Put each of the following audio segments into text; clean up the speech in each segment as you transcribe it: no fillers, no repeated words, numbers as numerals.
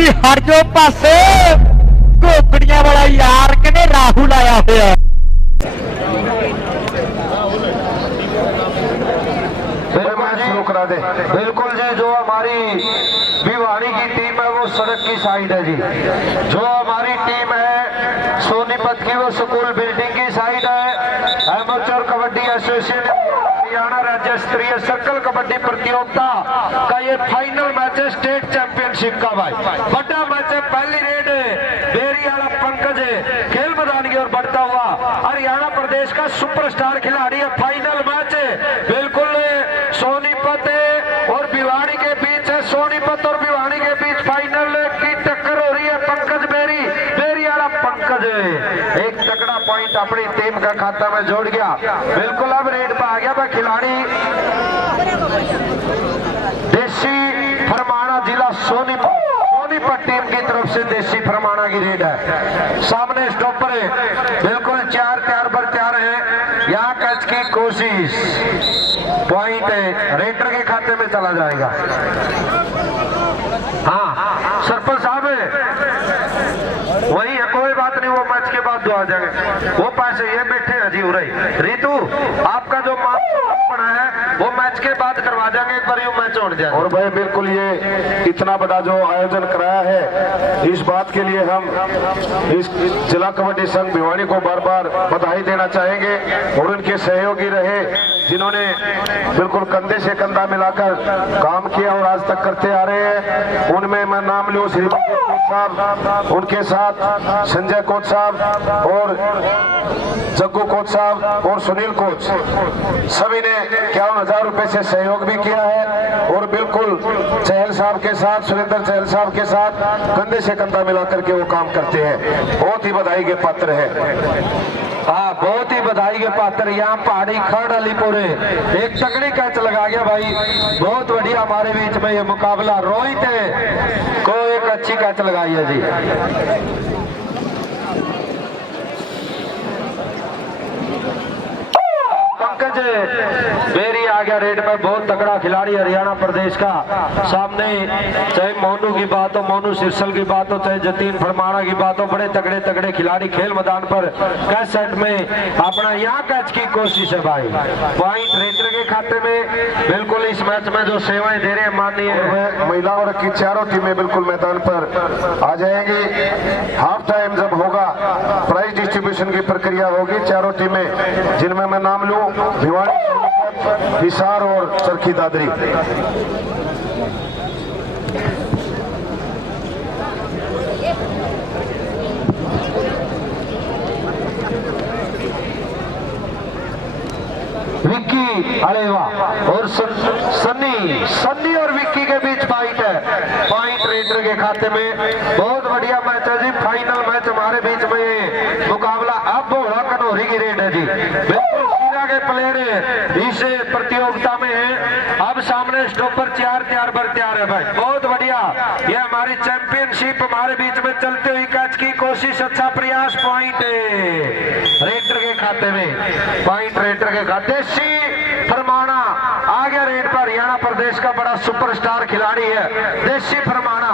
भी हट जो पासे घोकड़ियां वाला यार कहने राहुल आया हुआ शुरू करा दे। बिल्कुल जी, जो हमारी भिवाड़ी की टीम है वो सड़क की साइड है जी। जो हमारी टीम है सोनीपत की वो स्कूल बिल्डिंग की साइड है। एमेचर कबड्डी एसोसिएशन हरियाणा राज्य स्तरीय सर्कल कबड्डी प्रतियोगिता का ये फाइनल मैच है स्टेट चैंपियनशिप का भाई। बड़ा मैच है, पहली रेड बेरियाला पंकज खेल मैदान की ओर बढ़ता हुआ हरियाणा प्रदेश का सुपरस्टार खिलाड़ी है। फाइनल मैच बिल्कुल सोनीपत और भिवाड़ी के बीच है। सोनीपत और भिवाड़ी के बीच फाइनल की टक्कर हो रही है। पंकज बेरियाला पंकज एक तगड़ा पॉइंट अपनी टीम का खाता में जोड़ गया। बिल्कुल अब रेड पे आ गया वह खिलाड़ी देसी फरमाना जिला सोनीपत टीम की तरफ से देसी फरमाना की रेड है। सामने स्टॉपर है, बिल्कुल तैयार बर तैयार है। यहाँ कैच की कोशिश, पॉइंट है रेटर के खाते में चला जाएगा। हाँ सरपंच साहब वही है, कोई बात नहीं, वो मैच के बाद दो आ जाएंगे। वो पास ये बैठे हैं जी उरे। रितु आपका जो बना है वो मैच के बाद करवा देंगे, एक बार यू मैच हो जाए। और भाई बिल्कुल ये इतना बड़ा जो आयोजन कराया है इस बात के लिए हम इस जिला कबड्डी संघ भिवाड़ी को बार बार बधाई देना चाहेंगे और उनके सहयोगी रहे जिन्होंने बिल्कुल कंधे से कंधा मिलाकर काम किया और आज तक करते आ रहे हैं। उनमें मैं नाम लूं श्री कोच साहब, उनके साथ संजय कोच साहब और जग्गू कोच साहब और सुनील कोच, सभी ने 51,000 रुपए से सहयोग भी किया है और बिल्कुल चहल साहब के साथ, सुरेंद्र चहल साहब के साथ कंधे से कंधा मिलाकर के वो काम करते हैं। बहुत ही बधाई के पात्र है। हाँ बहुत ही बधाई के पात्र। यहाँ पहाड़ी खड़ अलीपुरे एक तगड़ी कैच लगा गया भाई, बहुत बढ़िया। हमारे बीच में ये मुकाबला रोहित है को एक अच्छी कैच लगाई है जी। पंकज बेरी आ गया रेड में, बहुत तगड़ा खिलाड़ी हरियाणा प्रदेश का। सामने चाहे मोनू की बात हो, मोनू सिरसल की बात हो, चाहे जतीन फरमाना की बात हो, बड़े तगड़े खिलाड़ी खेल मैदान पर कैच सेट में अपना यहाँ कैच की कोशिश है भाई। पॉइंट रेटर के खाते में। बिल्कुल इस मैच में जो सेवाएं दे रहे हैं माननीय महिलाओं की चारों टीमें बिल्कुल मैदान पर आ जाएंगी। हाफ टाइम जब होगा प्राइज डिस्ट्रीब्यूशन की प्रक्रिया होगी। चारों टीमें जिनमें मैं नाम लूं भिवाड़ी, हिसार और चरखी दादरी। विक्की अलेवा और सन्नी और विक्की के बीच फाइट है। पॉइंट रेटर के खाते में। बहुत बढ़िया मैच है जी। फाइनल मैच हमारे बीच में ये मुकाबला अब होगा कनौरी की रेड है जी। बिल्कुल सीधा के प्लेयर इस प्रतियोगिता में है। अब सामने स्टॉपर तैयार बर तैयार है भाई। बहुत बढ़िया, ये हमारी चैंपियनशिप हमारे बीच में चलते हुई कैच की कोशिश, अच्छा प्रयास। पॉइंट रेटर के खाते में, पॉइंट रेटर के खाते। फरमाना आ गया रेड पर, हरियाणा प्रदेश का बड़ा सुपरस्टार खिलाड़ी है देसी फरमाना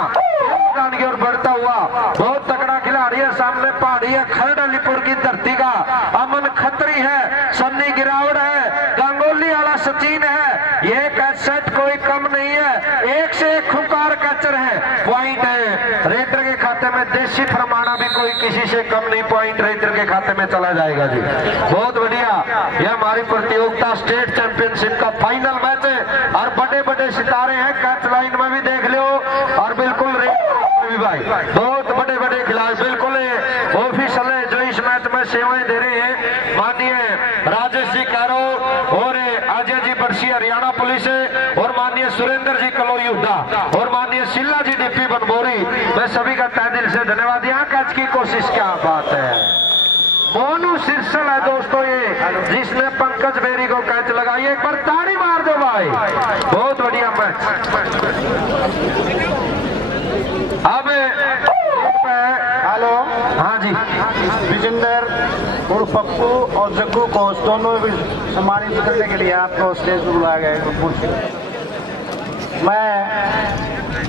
की ओर बढ़ता हुआ। बहुत तगड़ा खिलाड़ी है। सामने पहाड़ी है, खरड़ अलीपुर की धरती का अमन खत्री है, सन्नी गिरावट है, गंगोली वाला सचिन है। ये कैच सेट कोई कम नहीं है, एक से एक खुंकार कैचर है। पॉइंट है रेटर के खाते में। देसी फरमाना भी कोई किसी से कम नहीं, पॉइंट रेटर के खाते में चला जाएगा जी। बहुत बढ़िया, यह हमारी प्रतियोगिता स्टेट चैंपियनशिप का फाइनल मैच है और बड़े सितारे हैं। कैच लाइन में भी देख लो और बिल्कुल भी भाई बहुत बड़े खिलाड़ी बिल्कुल ऑफिशियल है जो इस मैच में सेवाएं दे रहे हैं। माननीय राजेश जी कारो और अजय जी बरसी हरियाणा पुलिस और माननीय सुरेंद्र जी कलोई हुड्डा और माननीय शिल्ला जी डीपी बनबोरी, मैं सभी का तहे दिल से धन्यवाद। यहाँ कैच की कोशिश, क्या बात है। मोनू सिरसल है दोस्तों ये, जिसने पंकज बेरी को कैच लगाई। एक बार ताड़ी मार दो भाई, बहुत बढ़िया मैच। अब हेलो, हाँ जी, विजेंद्र और पप्पू और जग्गू कोच दोनों भी सम्मानित करने के लिए आपको स्टेज पर बुलाया गया है। मैं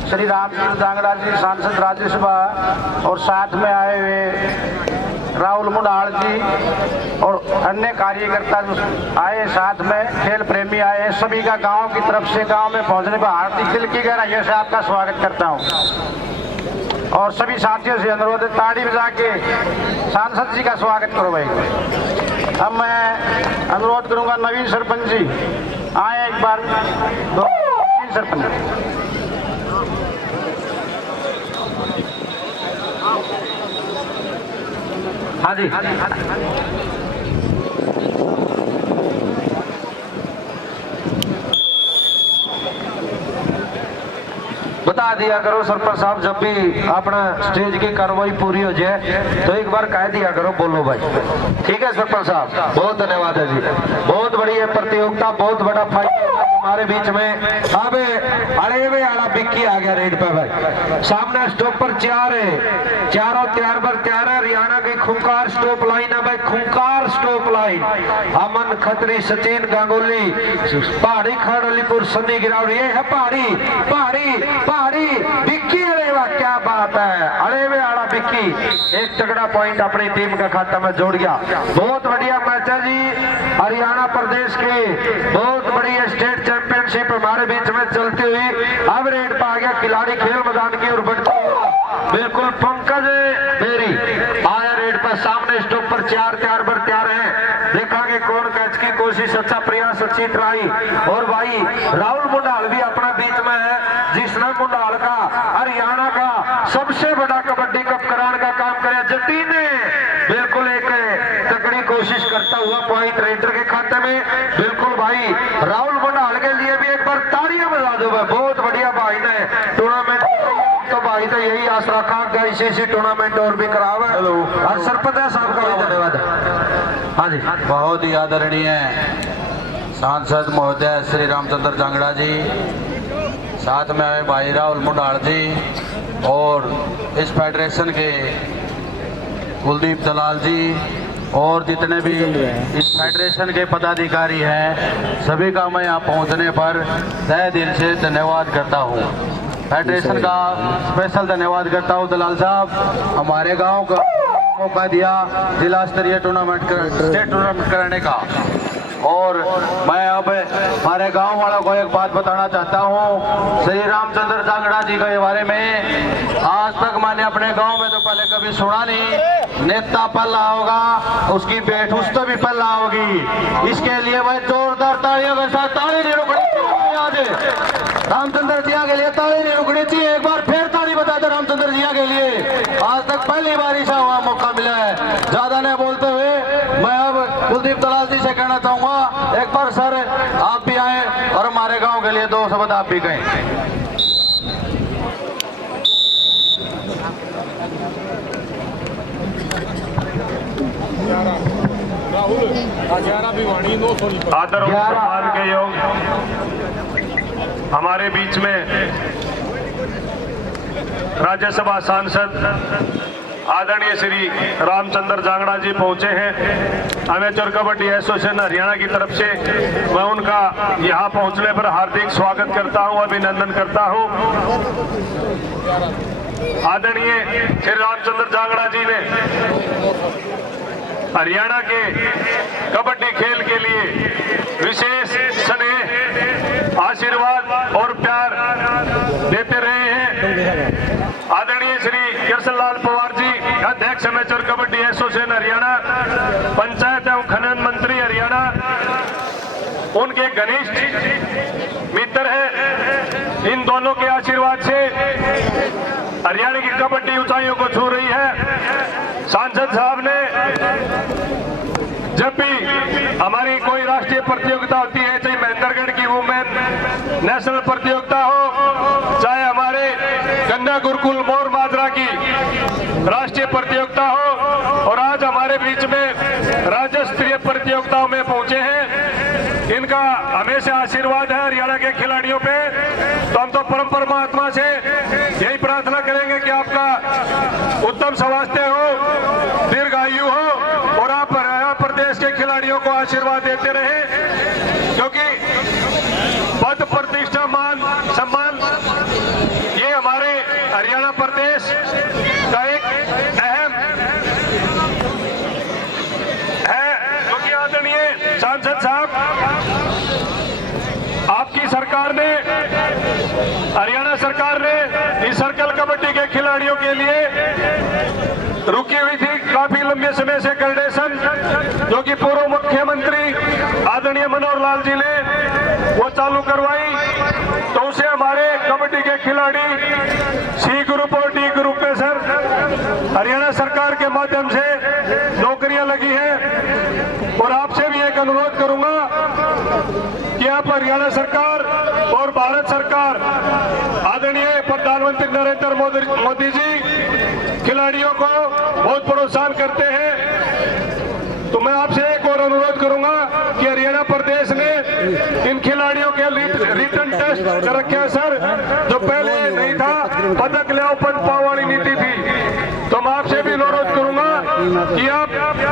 श्री रामचंद्र जांगड़ा जी सांसद राज्यसभा और साथ में आए हुए राहुल मुंडाल जी और अन्य कार्यकर्ता जो आए साथ में, खेल प्रेमी आए, सभी का गांव की तरफ से गांव में पहुंचने पर हार्दिक दिल की गहराइयों से आपका स्वागत करता हूं। और सभी साथियों से अनुरोध है ताड़ी बजा के सांसद जी का स्वागत करो भाई। अब मैं अनुरोध करूंगा नवीन सरपंच जी आए एक बार। नवीन सरपंच हाँ जी, बता दिया करो सरपंच साहब, जब भी अपना स्टेज की कार्रवाई पूरी हो जाए तो एक बार कह दिया करो बोलो भाई। ठीक है सरपंच साहब, बहुत धन्यवाद है जी। बहुत बड़ी है प्रतियोगिता, बहुत बड़ा फाइट हमारे बीच में। अब अरे वे आला बिक्की आ गया रेड पे भाई। सामने स्टॉप पर 4 है, चारों तैयार पर तैयार है। हरियाणा की खूंखार स्टॉप लाइन है भाई, खूंखार स्टॉप लाइन। अमन खत्री, सचिन गांगुली, पहाड़ी खड़लीपुर, सन्नी गिरावड़ी, ये है पहाड़ी पहाड़ी पहाड़ी बिक्की। अरे वाह क्या बात है, अरे वे आला बिक्की एक तगड़ा पॉइंट अपनी टीम का खाता में जोड़ गया। बहुत बढ़िया मैच है जी। हरियाणा प्रदेश के बहुत बड़ी स्टेट चैंपियनशिप हमारे बीच में चलती हुई अब रेड पे आ गया खिलाड़ी खेल मैदान की ओर बढ़ते बिल्कुल पंकज बेरी आया रेड पर। सामने स्टॉप पर 4 तैयार पर तैयार है। देखेंगे कौन कैच की कोशिश, अच्छा प्रयास, अच्छी ट्राई। और भाई राहुल मुंडाल भी अपना बीच में है, जिसने मुंडाल का हरियाणा का सबसे बड़ा कबड्डी कप कराने का काम करे। जटी ने बिल्कुल एक तगड़ी कोशिश करता हुआ पॉइंट रेडर के खाते में। बिल्कुल भाई राहुल मुंडाल के लिए भी एक बार तालियां बजा दो भाई। बहुत बढ़िया भाई ने टूर्नामेंट तो भाई तो यही आस रखा इसी टूर्नामेंट और भी करावा। हेलो और सरपंच साहब का भी धन्यवाद। हाँ जी, बहुत ही आदरणीय सांसद महोदय श्री रामचंद्र जांगड़ा जी, साथ में आए भाई राहुल मुंडाल जी और इस फेडरेशन के कुलदीप दलाल जी और जितने भी इस फेडरेशन के पदाधिकारी हैं, सभी का मैं यहाँ पहुँचने पर तहे दिल से धन्यवाद करता हूँ। फेडरेशन का स्पेशल धन्यवाद करता हूँ दलाल साहब, हमारे गांव का मौका दिया जिला स्तरीय टूर्नामेंट स्टेट टूर्नामेंट कराने का। और मैं अब हमारे गांव वालों को एक बात बताना चाहता हूं श्री रामचंद्र जांगड़ा जी के बारे में। आज तक मैंने अपने गांव में तो पहले कभी सुना नहीं। नेता पल्ला होगा, उसकी बेट उस तो भी पल्ला होगी। इसके लिए भाई जोरदार तालियों के साथ ताली नहीं रुकनी चाहिए। रामचंद्र जिया के लिए ताली नहीं रुकनी चाहिए। एक बार फिर ताली बता दो रामचंद्र जिया के लिए। आज तक पहली बार ऐसा हुआ मौका मिला है। ज्यादा नहीं बोलते हुए मैं अब कुलदीप दलाल जी से कहना चाहूंगा, एक बार सर आप भी आए और हमारे गांव के लिए 2 शब्द आप भी कहें। आदर और सम्मान के योग हमारे बीच में राज्यसभा सांसद आदरणीय श्री रामचंद्र जांगड़ा जी पहुंचे हैं। अमेचर कबड्डी एसोसिएशन हरियाणा की तरफ से मैं उनका यहां पहुंचने पर हार्दिक स्वागत करता हूं, अभिनंदन करता हूं। आदरणीय श्री रामचंद्र जांगड़ा जी ने हरियाणा के कबड्डी खेल के लिए विशेष स्नेह, आशीर्वाद और प्यार देते रहे हैं। आदरणीय श्री कृष्णलाल पवार जी, अध्यक्ष अमेचर कबड्डी एसोसिएशन हरियाणा, पंचायत एवं खनन मंत्री हरियाणा, उनके घनिष्ठ मित्र है। इन दोनों के आशीर्वाद से हरियाणा की कबड्डी ऊंचाइयों को छू रही है। सांसद साहब ने जब भी हमारी कोई राष्ट्रीय प्रतियोगिता होती है, चाहे महेंद्रगढ़ की वुमेन नेशनल प्रतियोगिता हो, चाहे हमारे कन्या गुरुकुल मोर माजरा की राष्ट्रीय प्रतियोगिता हो, और आज हमारे बीच में राज्य स्तरीय प्रतियोगिताओं में पहुंचे हैं। इनका हमेशा आशीर्वाद है हरियाणा के खिलाड़ियों पे। तो हम तो परम परमात्मा से यही प्रार्थना करेंगे कि आपका उत्तम स्वास्थ्य हो, दीर्घायु हो और आप हरियाणा प्रदेश के खिलाड़ियों को आशीर्वाद देते रहे, क्योंकि पद प्रतिष्ठा मान सम्मान ये हरियाणा सरकार ने इस सर्कल कबड्डी के खिलाड़ियों के लिए रुकी हुई थी काफी लंबे समय से कंडीशन, जो कि पूर्व मुख्यमंत्री आदरणीय मनोहर लाल जी ने वो चालू करवाई, तो उसे हमारे कबड्डी के खिलाड़ी सी ग्रुप और डी ग्रुप में सर हरियाणा सरकार के माध्यम से नौकरियां लगी हैं। और आपसे भी एक अनुरोध करूंगा कि आप हरियाणा सरकार और भारत सरकार आदरणीय प्रधानमंत्री नरेंद्र मोदी जी खिलाड़ियों को बहुत प्रोत्साहन करते हैं, तो मैं आपसे एक और अनुरोध करूंगा कि हरियाणा प्रदेश ने इन खिलाड़ियों के रिटर्न टेस्ट कर रखे हैं सर, जो पहले नहीं था, पदक ले आओ पद पाओ वाली नीति थी। तो मैं आपसे भी अनुरोध करूंगा कि आप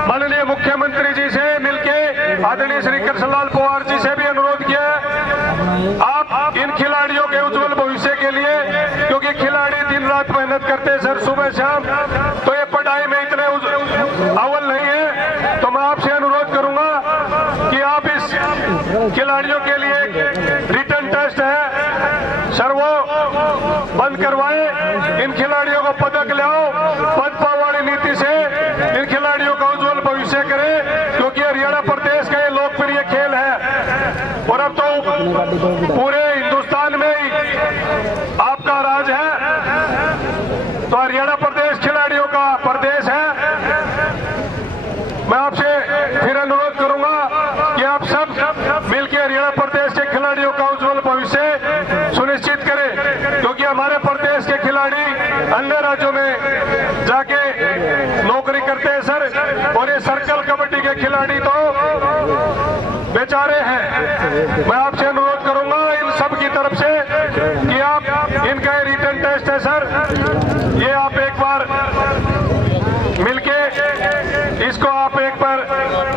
माननीय मुख्यमंत्री जी से मिलके आदरणीय श्री कृष्णलाल पवार जी से भी अनुरोध किया है, आप इन खिलाड़ियों के उज्जवल भविष्य के लिए, क्योंकि खिलाड़ी दिन रात मेहनत करते हैं सर सुबह शाम, तो ये पढ़ाई में इतने अव्वल नहीं है, तो मैं आपसे अनुरोध करूंगा कि आप इस खिलाड़ियों के लिए रिटर्न टेस्ट है सर वो बंद करवाए, इन खिलाड़ियों को पदक ले आओ, पद पाओ वाली नीति से इन खिलाड़ियों का उज्जवल भविष्य करें, क्योंकि हरियाणा प्रदेश का ये लोकप्रिय खेल है और अब तो पूरे हिंदुस्तान में ही आपका राज है, तो हरियाणा प्रदेश खिलाड़ियों का प्रदेश है। मैं आपसे फिर अनुरोध करूंगा कि आप सब मिलकर हरियाणा प्रदेश के खिलाड़ियों का उज्जवल भविष्य सुनिश्चित करें, क्योंकि हमारे प्रदेश के खिलाड़ी अन्य राज्यों में जाके नौकरी करते हैं सर, और ये सर्कल कबड्डी के खिलाड़ी तो बेचारे हैं। मैं आपसे अनुरोध करूंगा इन सब की तरफ से कि आप इनका रिटर्न टेस्ट है सर, ये आप एक बार मिलके इसको आप एक बार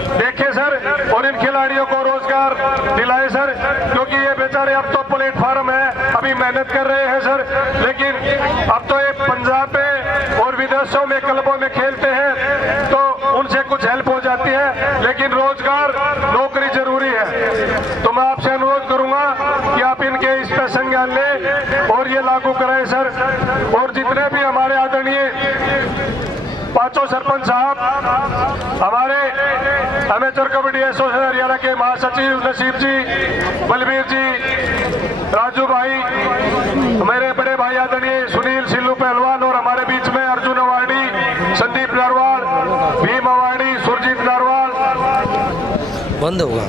देखें सर, और इन खिलाड़ियों को रोजगार दिलाए सर, क्योंकि ये बेचारे अब तो प्लेटफॉर्म है, अभी मेहनत कर रहे हैं सर, लेकिन अब तो ये पंजाब में और विदेशों में क्लबों में खेलते हैं, तो उनसे कुछ हेल्प हो जाती है, लेकिन रोजगार नौकरी जरूरी है। तो मैं आपसे अनुरोध करूंगा कि आप इनके इस पर संज्ञान लें और ये लागू कराएं सर। और जितने भी हमारे आदरणीय पांचों सरपंच साहब, हमारे अमेचर कबड्डी एसोसिएशन हरियाणा के महासचिव नसीब जी, बलबीर जी, राजू भाई, मेरे बड़े भाई आदरणीय सुनील सिल्लू पहलवान, और हमारे बीच में अर्जुन अवार्डी, संदीप नारवाल, भीम अवार्डी, सुरजीत नारवाल बंद होगा,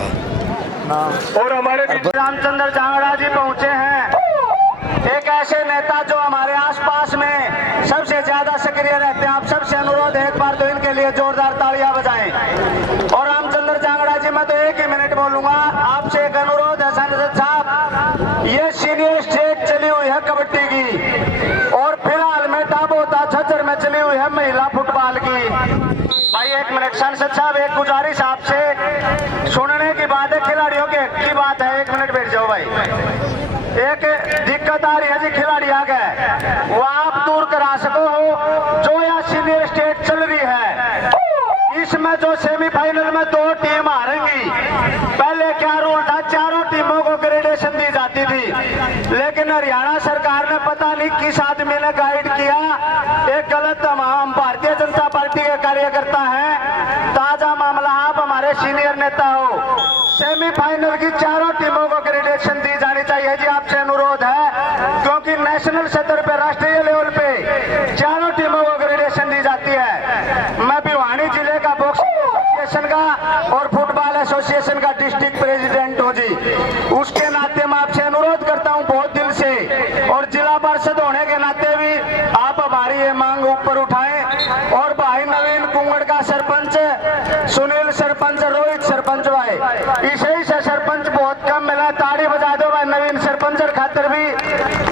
और हमारे रामचंद्र जांगड़ा जी पहुंचे हैं, एक ऐसे नेता जो हमारे आसपास में सबसे ज्यादा सक्रिय रहते हैं। आप सबसे अनुरोध है एक बार तो इनके लिए जोरदार तालियां बजाएं। और रामचंद्र जांगड़ा जी, मैं तो एक ही मिनट बोलूंगा, आपसे एक अनुरोध है सांसद साहब, ये सीनियर स्टेट चली हुई है कबड्डी की, और फिलहाल में टाबोता छज्जर में चली हुई है महिला फुटबॉल की। भाई एक मिनट सांसद साहब, एक गुजारिश आपसे, सुनने की बात है, खिलाड़ियों की बात है, एक मिनट बैठ जाओ भाई। एक दिक्कत आ रही है जी, खिलाड़ी आ गए, वो आप दूर करा सको हो, जो यहाँ सीनियर स्टेट चल रही है, इसमें जो सेमीफाइनल में 2 टीम हारेंगी। पहले क्या रूल था, चारों टीमों को ग्रेडेशन दी जाती थी, लेकिन हरियाणा सरकार ने पता नहीं किस आदमी ने गाइड किया, एक गलत, हम भारतीय जनता पार्टी के कार्यकर्ता हैं, ताजा मामला, आप हमारे सीनियर नेता हो, सेमीफाइनल की चारों टीमों को ग्रेडेशन दी जानी चाहिए जी, आपसे अनुरोध है, क्योंकि नेशनल स्तर पे, राष्ट्रीय लेवल पे चारों टीमों को ग्रेडेशन दी जाती है। मैं भिवानी जिले का बॉक्स एसोसिएशन का और फुटबॉल एसोसिएशन का डिस्ट्रिक्ट प्रेसिडेंट हूँ जी, उसके नाते मैं आपसे अनुरोध करता हूँ बहुत दिल से, और जिला पार्षद होने के नाते भी आप हमारी ये मांग ऊपर उठाएं। और भाई नवीन कुंगड़ का सरपंच, सुनील सरपंच, रोहित सरपंच भाई, इसे से सरपंच बहुत कम मिला, ताड़ी बजा दो भाई नवीन सरपंच खातर भी।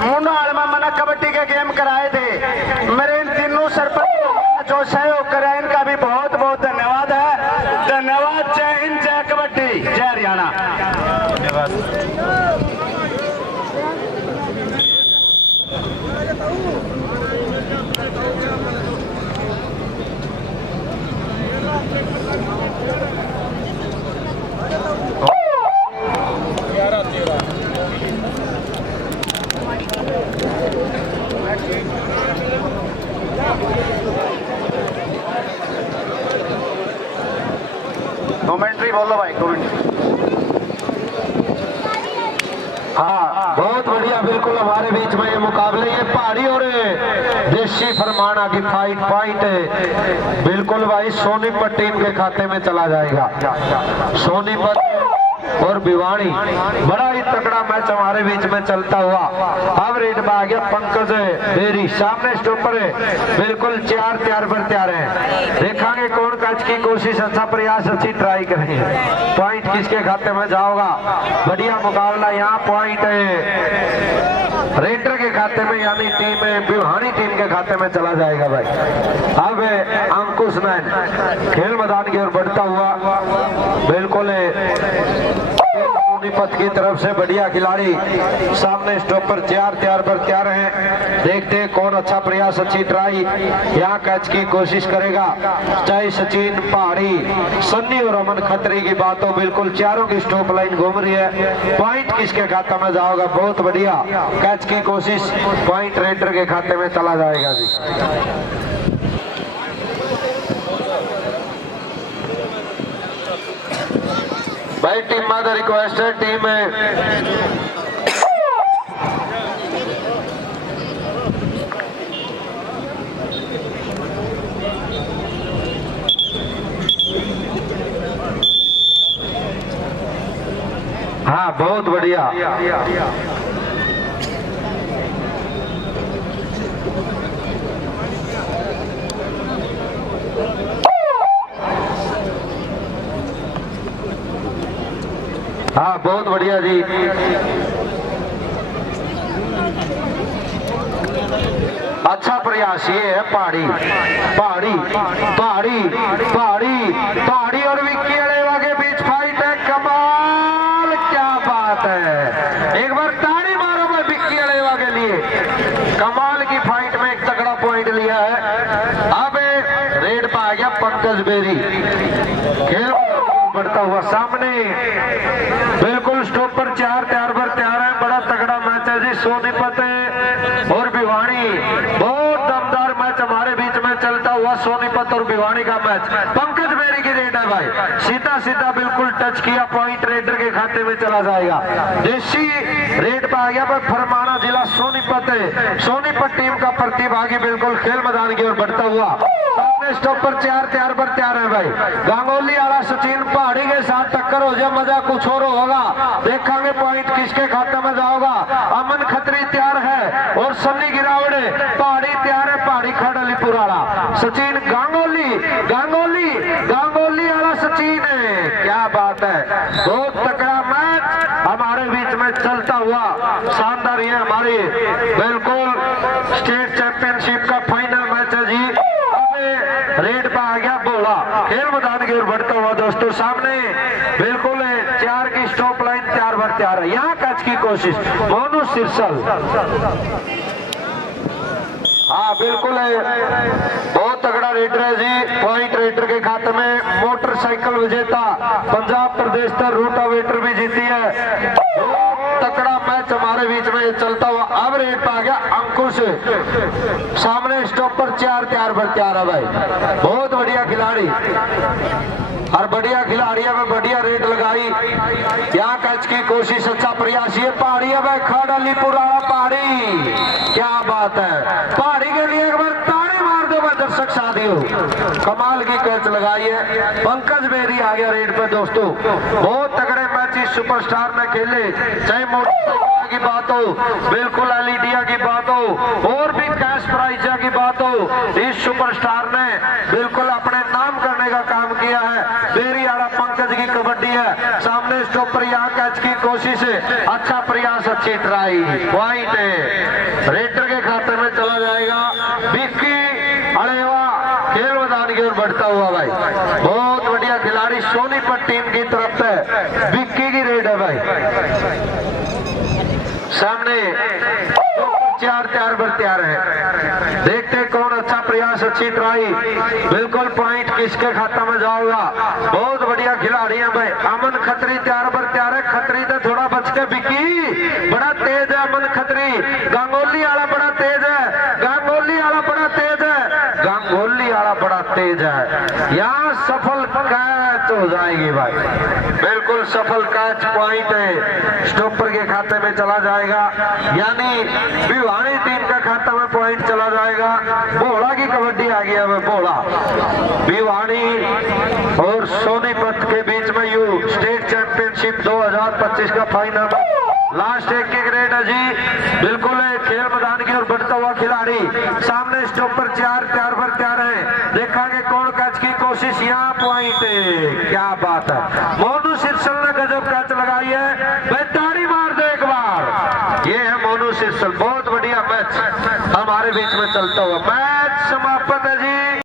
मुंडाल में मैंने कबड्डी के गेम कराए थे, मेरे इन तीनों सरपंच जो सहयोग करे इनका भी बहुत बहुत धन्यवाद है। धन्यवाद। जय हिंद, जय कबड्डी, जय हरियाणा। सही बोलो भाई, कोई नहीं। हाँ बहुत बढ़िया, बिल्कुल हमारे बीच में ये मुकाबले, ये पहाड़ी और देसी फरमाना की फाइट पॉइंट बिल्कुल भाई सोनीपत टीम के खाते में चला जाएगा। सोनीपत और भिवानी, बड़ा ही तगड़ा मैच हमारे बीच में चलता हुआ। अब रेड में आ गया पंकज बेरी, सामने स्टॉपर है, बिल्कुल तैयार पर तैयार है। देखेंगे कौन कैच की कोशिश, अच्छा प्रयास, अच्छी ट्राई करेंगे। पॉइंट किसके खाते में जाओगा, बढ़िया मुकाबला यहाँ पॉइंट है रेडर के खाते में, यानी टीम भिवानी टीम के खाते में चला जाएगा भाई। अब अंकुश नैन खेल मैदान की ओर बढ़ता हुआ, बिल्कुल सोनीपत की तरफ से बढ़िया खिलाड़ी, सामने स्टॉपर तैयार पर तैयार हैं। देखते हैं कौन अच्छा प्रयास, अच्छी ट्राई यहाँ कैच की कोशिश करेगा। चाहे सचिन, पहाड़ी, सन्नी और अमन खत्री की बात हो, बिल्कुल चारों की स्टॉप लाइन घूम रही है। पॉइंट किसके खाते में जाओगा, बहुत बढ़िया कैच की कोशिश, पॉइंट रेडर के खाते में चला जाएगा जी। भाई टीम मादा रिक्वेस्ट है, टीम हाँ बहुत बढ़िया। हाँ बहुत बढ़िया जी। अच्छा प्रयास ये है पहाड़ी और विक्की अलेवा के बीच फाइट है। कमाल, क्या बात है, एक बार ताड़ी मारो मैं विक्की अलेवा के लिए। कमाल की फाइट में एक तगड़ा पॉइंट लिया है। अब रेड पे आ गया पंकज बेरी, खेल बढ़ता हुआ सामने, बिल्कुल स्टॉप पर तैयार पर तैयार है। बड़ा तगड़ा मैच है जी, सोनीपत और भिवानी, बहुत दमदार मैच हमारे बीच में चलता हुआ। सोनीपत और भिवानी का मैच, पंकज बेरी की रेड है भाई, सीधा बिल्कुल टच किया, पॉइंट रेडर के खाते में चला जाएगा। देसी रेड पे आ गया भाई, फरमाना जिला सोनीपत टीम का प्रतिभागी बिल्कुल खेल मैदान की ओर बढ़ता हुआ। स्टॉप पर तैयार पर तैयार है भाई। गांगोली वाला सचिन पहाड़ी के साथ टक्कर हो जाए, मजा कुछ और होगा। देखेंगे पॉइंट किसके खाते में जाओगा। अमन खत्री तैयार है और सन्नी गिरावड़े, पहाड़ी तैयार है, पहाड़ी खड़लीपुर वाला सचिन, गांगोली वाला सचिन है। क्या बात है, बहुत तगड़ा मैच हमारे बीच में चलता हुआ। शानदार ये हमारी बिल्कुल स्टेट चैंपियनशिप का फाइनल मैच है जी। रेड पे आ गया बोला, खेल मैदान की ओर बढ़ता हुआ दोस्तों। सामने बिल्कुल चार की स्टॉप लाइन तैयार पर तैयार है, यहाँ कैच की कोशिश, मोनू सिरसल। हाँ बिल्कुल बहुत तगड़ा रेडर है जी, पॉइंट रेडर के खाते में। मोटरसाइकिल विजेता पंजाब प्रदेश का रोटावेटर भी जीती है। तगड़ा मैच हमारे बीच में चलता हुआ। अब रेड पे आ गया अंकुश, सामने स्टॉप पर तैयार पर तैयार है भाई, बहुत बढ़िया खिलाड़ी और बढ़िया खिलाड़ियों में बढ़िया रेड लगाई, यहाँ कैच की कोशिश, अच्छा प्रयास। ये पहाड़ी है भाई, खड़लीपुर वाला पहाड़ी, क्या बात है, पहाड़ी के लिए एक बार ताड़ी मार दो भाई दर्शक साथियों, कमाल की कैच लगाई है। पंकज बेरी आ गया रेड पे दोस्तों। बहुत तगड़े मैच इस सुपरस्टार ने खेले, चाहे मोटरसाइकिल की बात हो, बिल्कुल एलईडिया की बात हो, और भी कैश प्राइज की बात हो, इस सुपरस्टार ने बिल्कुल अपने नाम करने का काम किया है। बेरी आड़ा पंकज की कबड्डी है, सामने स्टॉपर, यहाँ कैच की कोशिश है, अच्छा प्रयास, अच्छी ट्राई, पॉइंट रेडर के खाते में चला जाएगा। विक्की अलेवा खेल मैदान की ओर बढ़ता हुआ भाई, बहुत बढ़िया खिलाड़ी, सोनीपत टीम की तरफ से विक्की की रेड है भाई। सामने तैयार पर तैयार है, देखते कौन अच्छा प्रयास, अच्छी ट्राई, बिल्कुल पॉइंट किसके खाता में जाओगा। बहुत बढ़िया खिलाड़ी है भाई। अमन खत्री तैयार पर तैयार है, खत्री तो थोड़ा बच के, विक्की बड़ा तेज है अमन खत्री, गांगोली वाला बड़ा तेज है, गांगोली वाला बड़ा तेज है, गांगोली वाला बड़ा तेज है, यहाँ सफल कैच हो जाएगी भाई। कैच पॉइंट स्टॉपर के खाते में चला जाएगा, यानी भिवानी टीम का खाता में पॉइंट चला जाएगा। भोला की कबड्डी आ गया है, भोला भिवानी और सोनीपत के बीच में यू स्टेट चैंपियनशिप 2025 का फाइनल लास्ट एक के ग्रेड है जी। बिल्कुल खेल मैदान की ओर बढ़ता हुआ खिलाड़ी, सामने स्टॉपर तैयार पर तैयार है, देखेंगे कौन कैच की कोशिश, यहाँ पॉइंट, क्या बात है, मोनू सिरसल ने गजब कैच लगाई है, बेताड़ी मार दे एक बार, ये है मोनू सिरसल। बहुत बढ़िया मैच हमारे बीच में चलता हुआ, मैच समाप्त है जी।